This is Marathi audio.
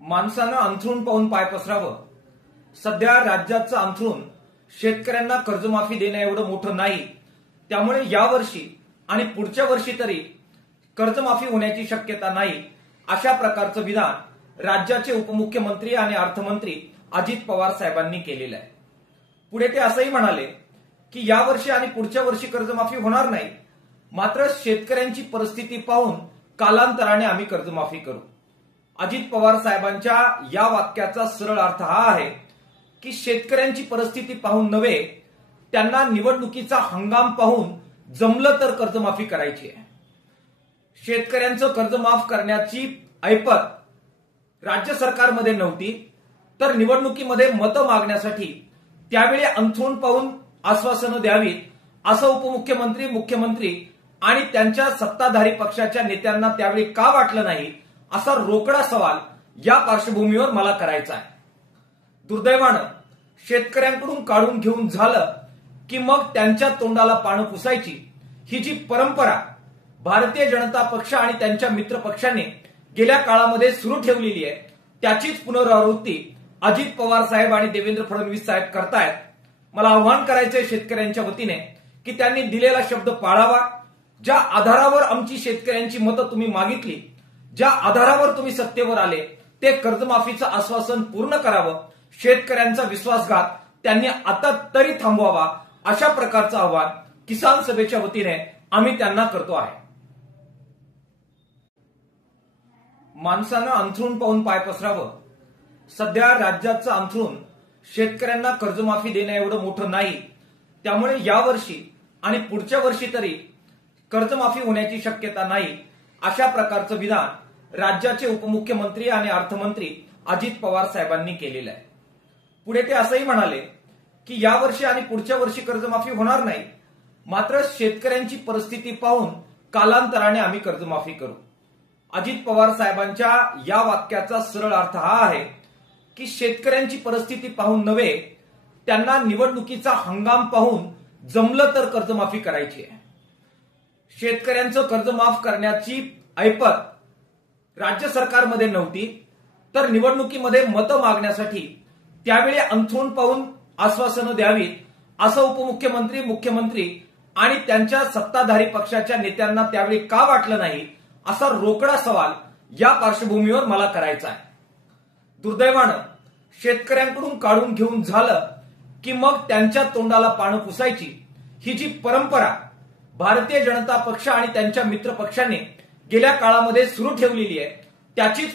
माणसानं अंथरूण पाहून पाय पसरावं. सध्या राज्याचं अंथरूण शेतकऱ्यांना कर्जमाफी देण्या एवढं मोठं नाही. त्यामुळे यावर्षी आणि पुढच्या वर्षी तरी कर्जमाफी होण्याची शक्यता नाही, अशा प्रकारचं विधान राज्याचे उपमुख्यमंत्री आणि अर्थमंत्री अजित पवार साहेबांनी केलेलं आहे. पुढे ते असंही म्हणाले की यावर्षी आणि पुढच्या वर्षी कर्जमाफी होणार नाही, मात्र शेतकऱ्यांची परिस्थिती पाहून कालांतराने आम्ही कर्जमाफी करू. अजित पवार साहेबांच्या या वाक्याचा सरळ अर्थ हा आहे की शेतकऱ्यांची परिस्थिती पाहून नव्हे, त्यांना निवडणुकीचा हंगाम पाहून जमलं तर कर्जमाफी करायची आहे. शेतकऱ्यांचं कर्ज माफ करण्याची ऐपत राज्य सरकारमध्ये नव्हती, तर निवडणुकीमध्ये मतं मागण्यासाठी त्यावेळी अंथरूण पाहून आश्वासनं द्यावीत असं उपमुख्यमंत्री, मुख्यमंत्री आणि त्यांच्या सत्ताधारी पक्षाच्या नेत्यांना त्यावेळी का वाटलं नाही, असा रोकडा सवाल या पार्श्वभूमीवर मला करायचा आहे. दुर्दैवानं शेतकऱ्यांकडून काढून घेऊन झालं की मग त्यांच्या तोंडाला पानं पुसायची, ही जी परंपरा भारतीय जनता पक्ष आणि त्यांच्या मित्र पक्षांनी गेल्या काळामध्ये सुरू ठेवलेली आहे, त्याचीच पुनरावृत्ती अजित पवार साहेब आणि देवेंद्र फडणवीस साहेब करतायत. मला आव्हान करायचंय शेतकऱ्यांच्या वतीने की त्यांनी दिलेला शब्द पाळावा. ज्या आधारावर आमची शेतकऱ्यांची मतं तुम्ही मागितली, ज्या आधारावर तुम्ही सत्तेवर आले, ते कर्जमाफीचं आश्वासन पूर्ण करावं. शेतकऱ्यांचा विश्वासघात त्यांनी आता तरी थांबवावा, अशा प्रकारचं आव्हान किसान सभेच्या वतीने आम्ही त्यांना करतो आहे. माणसानं अंथरूण पाहून पाय पसरावं. सध्या राज्याचं अंथरूण शेतकऱ्यांना कर्जमाफी देण्या एवढं मोठं नाही. त्यामुळे यावर्षी आणि पुढच्या वर्षी तरी कर्जमाफी होण्याची शक्यता नाही, अशा प्रकारचं विधान राज्याचे उपमुख्यमंत्री आणि अर्थमंत्री अजित पवार साहेबांनी केलेलं आहे. पुढे ते असंही म्हणाले की यावर्षी आणि पुढच्या वर्षी कर्जमाफी होणार नाही, मात्र शेतकऱ्यांची परिस्थिती पाहून कालांतराने आम्ही कर्जमाफी करू. अजित पवार साहेबांच्या या वाक्याचा सरळ अर्थ हा आहे की शेतकऱ्यांची परिस्थिती पाहून नव्हे, त्यांना निवडणुकीचा हंगाम पाहून जमलं तर कर्जमाफी करायची आहे. शेतकऱ्यांचं कर्ज माफ करण्याची ऐपत राज्य सरकारमध्ये नव्हती, तर निवडणुकीमध्ये मतं मागण्यासाठी त्यावेळी अंथरूण पाहून आश्वासनं द्यावीत असं उपमुख्यमंत्री, मुख्यमंत्री आणि त्यांच्या सत्ताधारी पक्षाच्या नेत्यांना त्यावेळी का वाटलं नाही, असा रोकडा सवाल या पार्श्वभूमीवर मला करायचा आहे. दुर्दैवानं शेतकऱ्यांकडून काढून घेऊन झालं की मग त्यांच्या तोंडाला पानं पुसायची, ही जी परंपरा भारतीय जनता पक्ष आणि त्यांच्या मित्र पक्षांनी गेल्या काळामध्ये सुरू ठेवलेली आहे, त्याचीच